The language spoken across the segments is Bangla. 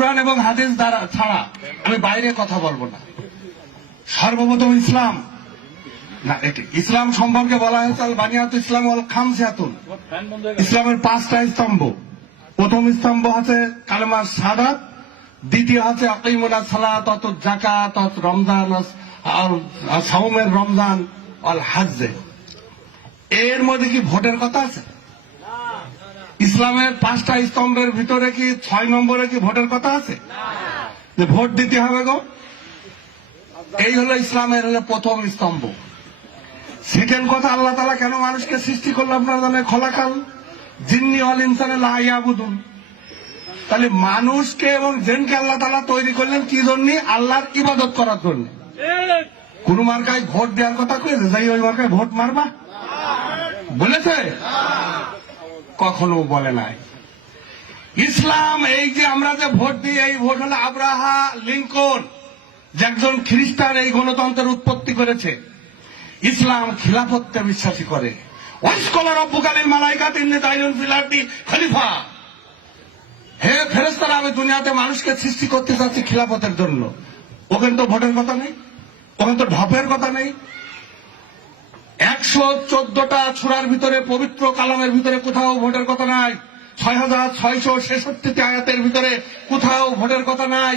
কোরআন এবং হাদিস দ্বারা ছাড়া আমি বাইরে কথা বলব না। সর্বপ্রথম ইসলাম। না, এটি ইসলাম সম্পর্কে বলা হয়েছে আল বানিয়াত ইসলাম অল খামসিয়াতুন। ইসলামের পাঁচটা স্তম্ভ। প্রথম স্তম্ভ হচ্ছে কালেমার সাদাত দ্বিতীয় হচ্ছে আকিমুল্লাহ সালাত অত জাকাত অত রমজান, আর সাউমের রমজান অল হাজ্জে। এর মধ্যে কি ভোটের কথা আছে? ইসলামের পাঁচটা স্তম্ভের ভিতরে কি ছয় নম্বরে কি ভোটের কথা আছে? যে ভোট দিতে হবে গো। এই হলো ইসলামের হলো প্রথম স্তম্ভ। সেকেন্ড কথা, আল্লাহ তালা কেন মানুষকে সৃষ্টি করল আপনারা জানেন খোলাকাল। জিন্নি অল ইনসানে লাইয়াবুদুন তাহলে মানুষকে এবং জেনকে আল্লাহ তালা তৈরি করলেন কি জন্য? আল্লাহর ইবাদত করার জন্য। কোন মার্কায় ভোট দেওয়ার কথা কয়েছে যাই ওই মার্কায় ভোট মারবা। বলেছে? কখনো বলে নাই। ইসলাম এই যে আমরা যে ভোট দিই, এই ভোট হলো আব্রাহা লিঙ্কন, যে একজন খ্রিস্টান এই গণতন্ত্রের উৎপত্তি করেছে। ইসলাম খিলাফত্বে বিশ্বাসী করে। ওয়াইসকলার অব্বুকালীর মালাইকা তিন্নি তাইনুন ফিলার্টি খলিফা। হে ফেরেস্তারা আমি দুনিয়াতে মানুষকে সৃষ্টি করতে চাচ্ছি খিলাফতের জন্য। ওখানে তো ভোটের কথা নেই ওখানে তো ঢপের কথা নেই একশো চোদ্দটা ছুরার ভিতরে, পবিত্র কালামের ভিতরে কোথাও ভোটের কথা নাই। ছয় হাজার ছয়শো ছেষট্টিটি আয়াতের ভিতরে কোথাও ভোটের কথা নাই।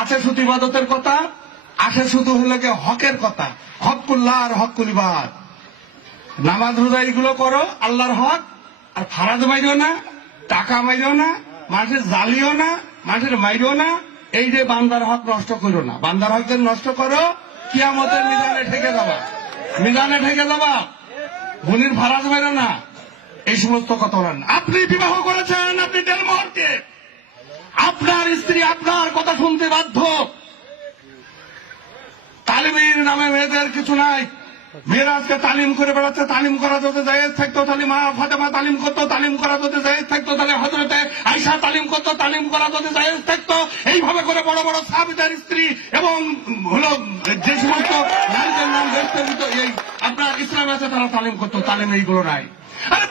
আছে শুধু ইবাদতের কথা আসে শুধু হলো হকের কথা। হকুল্লাহ আর হকুল ইবাদ। নামাজ রোজা এগুলো করো, আল্লাহর হক, আর ফারাজ মাইরিও না, টাকা মাইরিও না, মানুষের জালিও না, মানুষের মাইরিও না। এই যে বান্দার হক নষ্ট করো না। বান্দার হক যদি নষ্ট করো, কিয়ামতের মিজানে ঠেকে যাবা। মিজানে ঠেকে যাবা। গুনির ভাড়া যাবে না। এই সমস্ত কথা বলেন। আপনি বিবাহ করেছেন আপনি দেড় মুহূর্তে। আপনার স্ত্রী আপনার কথা শুনতে বাধ্য। তালিমের নামে মেয়েদের কিছু নাই। মেয়েরা আজকে তালিম করে বেড়াচ্ছে, তালিম করা যদি জায়েজ থাকতো, তাহলে মা ফাতেমা তালিম করতো, তালিম করা যদি জায়েজ থাকতো, তাহলে হজরতে আইসা তালিম করতো, তালিম করা যদি জায়েজ থাকতো। এইভাবে করে বড় বড় সাহাবিদের স্ত্রী এবং হলো যে সমস্ত নারীদের নাম বেরতে এই আপনার ইসলাম আছে, তারা তালিম করতো, তালিম এইগুলো নাই। আরে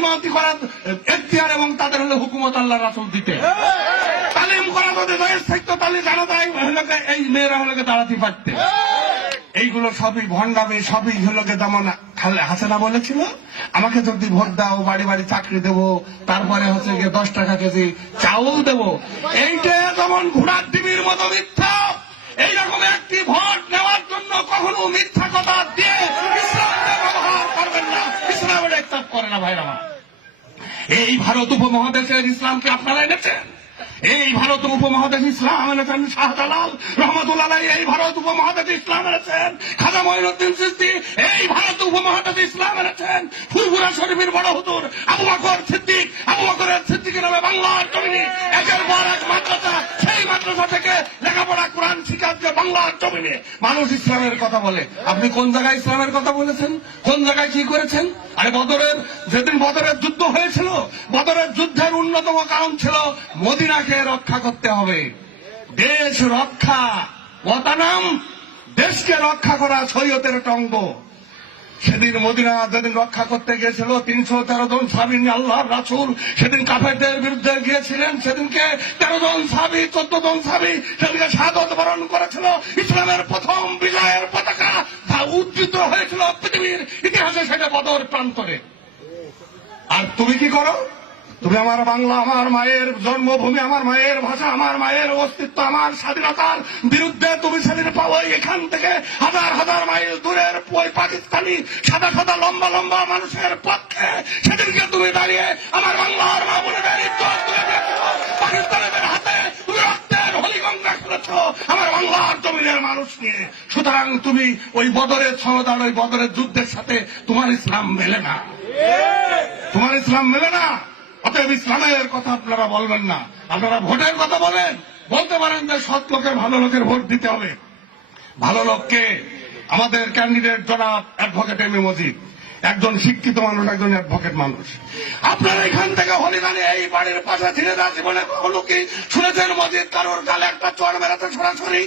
ইমামতি করার এখতিয়ার এবং তাদের হলো হুকুমত আল্লাহ রাসুল দিতে। তালিম করা যদি জায়েজ থাকতো তাহলে যায় হলো এই মেয়েরা হলো দাঁড়াতে পারতে এইগুলো সবই ভণ্ডামি সবই হলো গিয়ে যেমন হাসেনা বলেছিল আমাকে যদি ভোট দাও বাড়ি বাড়ি চাকরি দেবো তারপরে হচ্ছে গিয়ে দশ টাকা কেজি চাউল দেবো। এইটা যেমন ঘোড়ার ডিমির মতো মিথ্যা এইরকম একটি ভোট নেওয়ার জন্য কখনো মিথ্যা কথা দিয়ে করে না ভাইরা আমার? এই ভারত উপমহাদেশের ইসলামকে আপনারা এনেছেন? এই ভারত উপমহাদেশ ইসলাম এনেছেন শাহজালাল রহমতুল্লাহ এই ভারত উপমহাদেশ ইসলাম এনেছেন, খাজা মহিনুদ্দিন সিদ্দি এই ভারত উপমহাদেশ ইসলাম এনেছেন ফুরফুরা শরীফের বড় হুতুর আবু বকর সিদ্দিক, আবু বকরের সিদ্দিকের নামে বাংলার জমিনে বাংলার জমিনে মানুষ ইসলামের কথা বলে। আপনি কোন জায়গায় ইসলামের কথা বলেছেন? কোন জায়গায় কি করেছেন? আরে বদরের, যেদিন বদরের যুদ্ধ হয়েছিল, বদরের যুদ্ধের অন্যতম কারণ ছিল মদিনাকে রক্ষা করতে হবে। দেশ রক্ষা নাম দেশকে রক্ষা করা শরীয়তের টঙ্গ। সেদিন মদিনা যেদিন রক্ষা করতে গিয়েছিল, তিনশো তেরো জন সাবি আল্লাহ রাসুল সেদিন কাফেরদের বিরুদ্ধে গিয়েছিলেন। সেদিনকে তেরো জন সাবি, চোদ্দ জন সাবি সেদিনকে সাদত বরণ করেছিল। ইসলামের প্রথম বিজয়ের পতাকা তা উজ্জিত হয়েছিল পৃথিবীর ইতিহাসে সেটা বদর প্রান্তরে। আর তুমি কি করো? তুমি আমার বাংলা, আমার মায়ের জন্মভূমি, আমার মায়ের ভাষা, আমার মায়ের অস্তিত্ব, আমার স্বাধীনতার বিরুদ্ধে তুমি সেদিন পাবো এখান থেকে হাজার হাজার মাইল ওই পাকিস্তানি সাদা সাদা লম্বা লম্বা মানুষের পক্ষে সেদিনকে তুমি দাঁড়িয়ে আমার বাংলার মা বোনেদের পাকিস্তানিদের হাতে তুমি রক্তের হলিগঙ্গা করেছ, আমার বাংলার জমিনের মানুষ নিয়ে। সুতরাং তুমি ওই বদরের সনদার ওই বদরের যুদ্ধের সাথে তোমার ইসলাম মেলে না। তোমার ইসলাম মেলে না। অতএব ইসলামের কথা আপনারা বলবেন না। আপনারা ভোটের কথা বলেন। বলতে পারেন যে সৎ লোকের ভালো লোকের ভোট দিতে হবে। ভালো লোককে আমাদের ক্যান্ডিডেট জনাব অ্যাডভোকেট এম এ মজিদ একজন শিক্ষিত মানুষ একজন অ্যাডভোকেট মানুষ। আপনারা এখান থেকে হলিদানে এই বাড়ির পাশে ছিঁড়ে দেওয়া জীবনে কখনো কি শুনেছেন মজিদ কারোর গালে একটা চড় মেরাতে সরাসরি?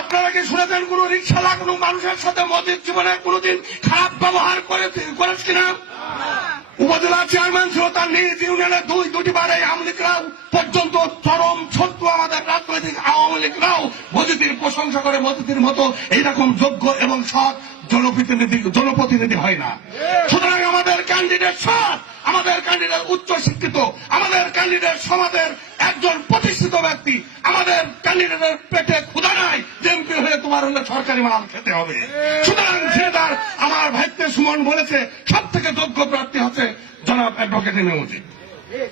আপনারা কি শুনেছেন কোন রিক্সা লাগানো মানুষের সাথে মজিদ জীবনে কোনোদিন খারাপ ব্যবহার করে করেছে কিনা? উপজেলা চেয়ারম্যান ছিল তার নিজ ইউনিয়নের দুই দুটি বারে আওয়ামী প্রশংসা করে মজুদির মতো এইরকম যোগ্য এবং সৎ জনপ্রতিনিধি জনপ্রতিনিধি হয় না। সুতরাং আমাদের ক্যান্ডিডেট সৎ আমাদের ক্যান্ডিডেট উচ্চ শিক্ষিত আমাদের ক্যান্ডিডেট সমাজের একজন প্রতিষ্ঠিত ব্যক্তি আমাদের ক্যান্ডিডেটের পেটে ক্ষুধা নাই এমপি হয়ে তোমার হলে সরকারি মাল খেতে হবে। সুতরাং ঝিনেদার আমার ভাইতে সুমন বলেছে সব থেকে যোগ্য প্রার্থী হচ্ছে জনাব অ্যাডভোকেট এমএ মুজিব